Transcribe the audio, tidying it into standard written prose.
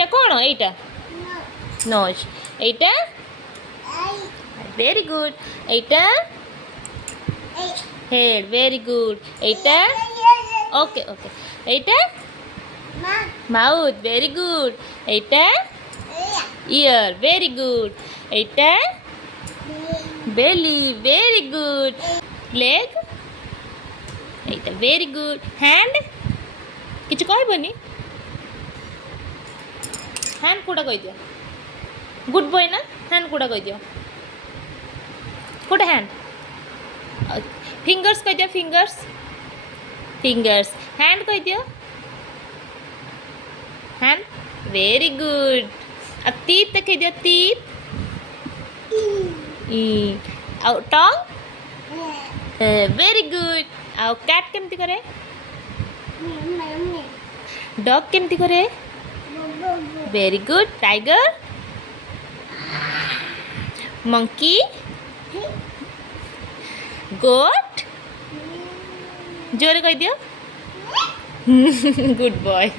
এইটা কোন এইটা নোজ এইটা ভেরি গুড এইটা হেড ভেরি গুড এইটা ওকে ওকে এইটা মাউথ ভেরি গুড এইটা ইয়ার ভেরি গুড এইটা বেলি ভেরি গুড লেগ এইটা ভেরি গুড হ্যান্ড কিছু কইবনি হ্যান্ড কোটা কই দিও গুড বয় না হ্যান্ড কোটা কই দিও কোটা হ্যান্ড ফিঙ্গার্स कह दियो फिंगर्स फिंगर्स हैंड कह दियो हैंड वेरी गुड अब टीथ कह दियो टीथ आउ टंग वेरी गुड आउ कैट केमती करे डॉग केमती करे वेरी गुड टाइगर मंकी गोट जोरे कह दियो गुड बॉय